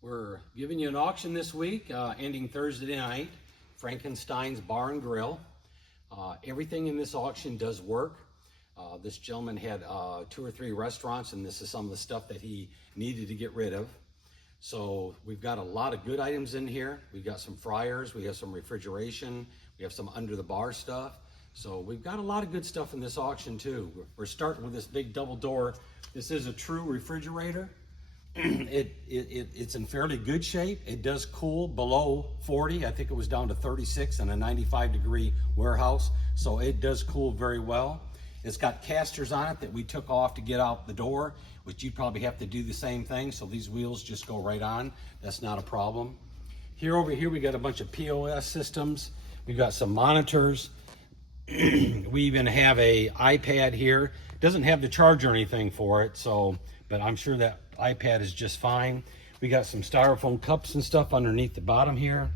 We're giving you an auction this week, ending Thursday night, Frankenstein's Bar and Grill. Everything in this auction does work. This gentleman had 2 or 3 restaurants, and this is some of the stuff that he needed to get rid of. So we've got a lot of good items in here. We've got some fryers, we have some refrigeration, we have some under the bar stuff. So we've got a lot of good stuff in this auction too. We're starting with this big double door. This is a true refrigerator. It's in fairly good shape. It does cool below 40. I think it was down to 36 in a 95-degree warehouse. So it does cool very well. It's got casters on it that we took off to get out the door, which you probably have to do the same thing. So these wheels just go right on. That's not a problem. Over here, we got a bunch of POS systems. We've got some monitors. We even have a iPad here. It doesn't have the charger or anything for it, but I'm sure that iPad is just fine. We got some styrofoam cups and stuff underneath the bottom here.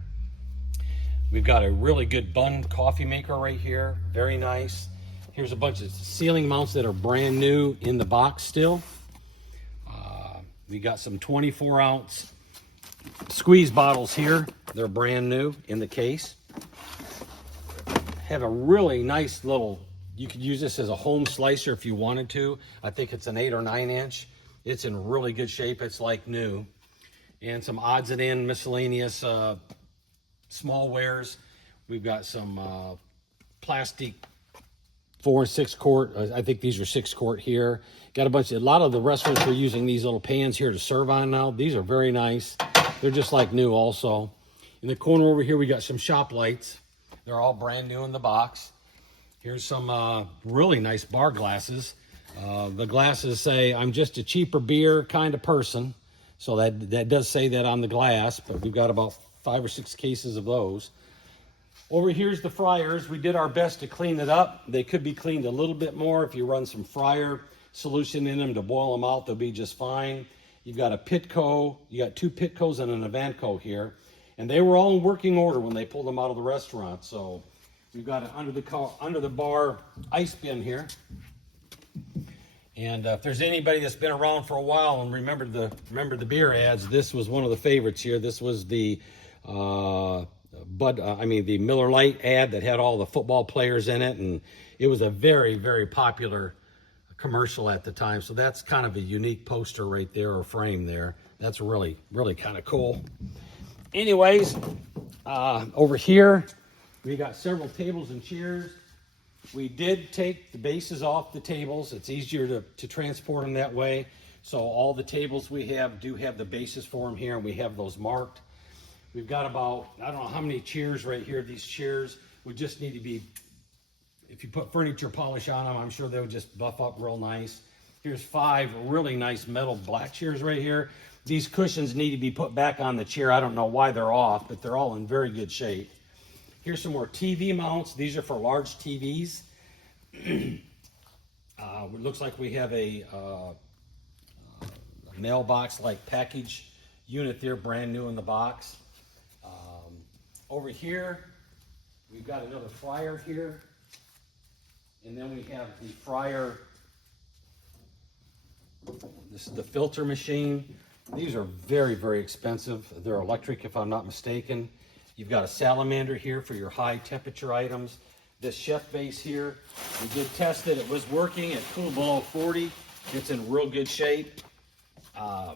We've got a really good bun coffee maker right here, very nice. Here's a bunch of ceiling mounts that are brand new in the box still. We got some 24-ounce squeeze bottles here. They're brand new in the case. Have a really nice little, you could use this as a home slicer if you wanted to. I think it's an 8 or 9 inch. It's in really good shape. It's like new. And some odds and ends, miscellaneous small wares. We've got some plastic 4 and 6 quart. I think these are 6 quart here. Got a lot of the restaurants are using these little pans here to serve on now. These are very nice. They're just like new also. In the corner over here, we got some shop lights. They're all brand new in the box. Here's some really nice bar glasses. The glasses say, "I'm just a cheaper beer kind of person." So that does say that on the glass, but we've got about 5 or 6 cases of those. Over here's the fryers. We did our best to clean it up. They could be cleaned a little bit more. If you run some fryer solution in them to boil them out, they'll be just fine. You've got a Pitco. You got 2 Pitcos and an Avanco here. And they were all in working order when they pulled them out of the restaurant. So we've got an under the bar ice bin here. And if there's anybody that's been around for a while and remember the beer ads, this was one of the favorites here. This was the the Miller Lite ad that had all the football players in it, and it was a very, very popular commercial at the time. So that's kind of a unique poster right there, or frame there. That's really, really kind of cool. Anyways, over here we got several tables and chairs. We did take the bases off the tables. It's easier to transport them that way. So all the tables we have do have the bases for them here, and we have those marked. We've got about, I don't know how many chairs right here. These chairs would just need to be, if you put furniture polish on them, I'm sure they would just buff up real nice. Here's 5 really nice metal black chairs right here. These cushions need to be put back on the chair. I don't know why they're off, but they're all in very good shape. Here's some more TV mounts. These are for large TVs. It looks like we have a mailbox-like package unit there, brand new in the box. Over here, we've got another fryer here. And then we have the fryer. This is the filter machine. These are very, very expensive. They're electric, if I'm not mistaken. You've got a salamander here for your high temperature items. This chef base here, we did test it. It was working. It cooled below 40. It's in real good shape. I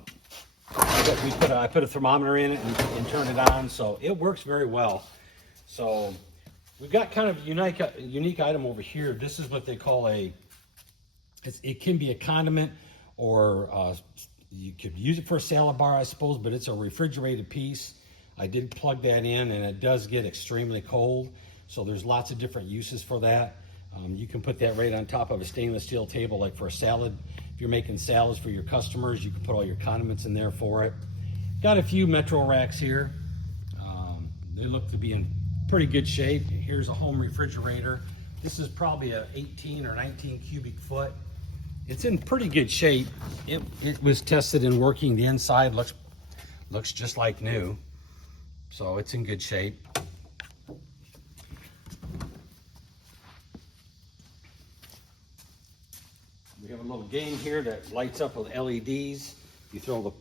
put a thermometer in it and turned it on, so it works very well. So we've got kind of a unique item over here. This is what they call it can be a condiment, or you could use it for a salad bar, I suppose, but it's a refrigerated piece. I did plug that in, and it does get extremely cold. So there's lots of different uses for that. You can put that right on top of a stainless steel table, like for a salad. If you're making salads for your customers, you can put all your condiments in there for it. Got a few Metro racks here. They look to be in pretty good shape. Here's a home refrigerator. This is probably a 18 or 19 cubic foot. It's in pretty good shape. It was tested and working. The inside looks just like new. So it's in good shape. We have a little game here that lights up with LEDs. You throw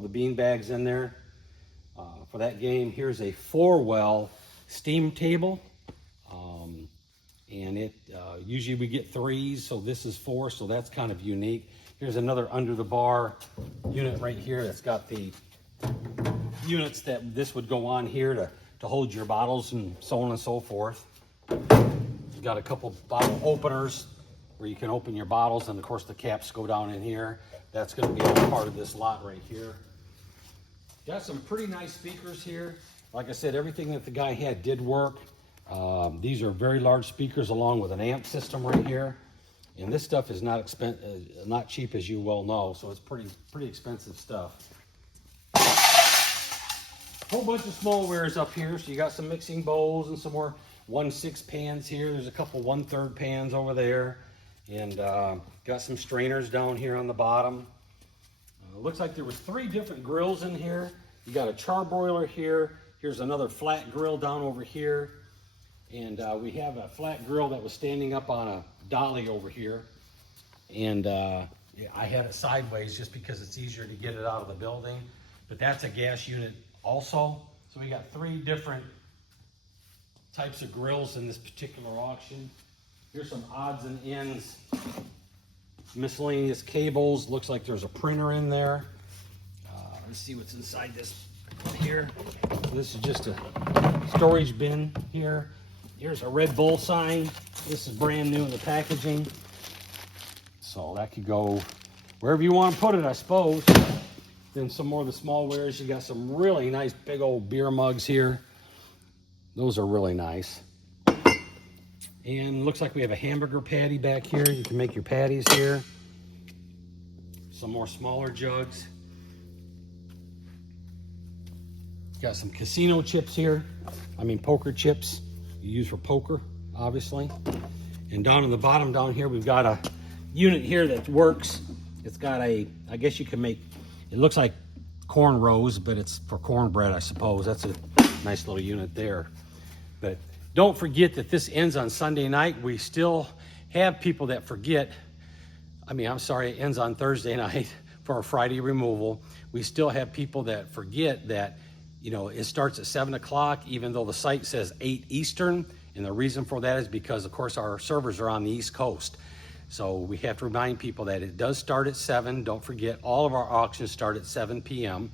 the bean bags in there, for that game. Here's a 4-well steam table. And it usually we get 3s, so this is 4, so that's kind of unique. Here's another under the bar unit right here that's got the units that this would go on here to hold your bottles and so on and so forth. You've got a couple bottle openers where you can open your bottles, and of course the caps go down in here. That's going to be all part of this lot right here. Got some pretty nice speakers here. Like I said, everything that the guy had did work. These are very large speakers along with an amp system right here. And this stuff is not cheap, as you well know, so it's pretty expensive stuff. Whole bunch of small wares up here. So you got some mixing bowls and some more 1/6 pans here. There's a couple 1/3 pans over there. And got some strainers down here on the bottom. Looks like there was 3 different grills in here. You got a charbroiler here. Here's another flat grill down over here. And we have a flat grill that was standing up on a dolly over here. And I had it sideways just because it's easier to get it out of the building. But that's a gas unit also. So we got 3 different types of grills in this particular auction. Here's some odds and ends, miscellaneous cables. Looks like there's a printer in there. Let's see what's inside this here. So this is just a storage bin here. Here's a Red Bull sign. This is brand new in the packaging. So that could go wherever you want to put it, I suppose. Then some more of the small wares. You got some really nice big old beer mugs here. Those are really nice. And looks like we have a hamburger patty back here. You can make your patties here. Some more smaller jugs. Got some casino chips here. I mean poker chips. You use for poker, obviously. And down in the bottom down here, we've got a unit here that works. It's got a, I guess you can make, it looks like corn rows, but it's for cornbread, I suppose. That's a nice little unit there. But don't forget that this ends on Sunday night. We still have people that forget. It ends on Thursday night for our Friday removal. We still have people that forget that, it starts at 7 o'clock, even though the site says 8 Eastern. And the reason for that is because, of course, our servers are on the East Coast. So we have to remind people that it does start at 7. Don't forget, all of our auctions start at 7 p.m.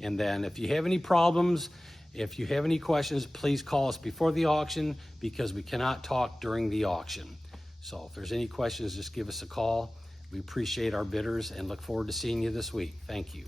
And then if you have any problems, if you have any questions, please call us before the auction because we cannot talk during the auction. So if there's any questions, just give us a call. We appreciate our bidders and look forward to seeing you this week. Thank you.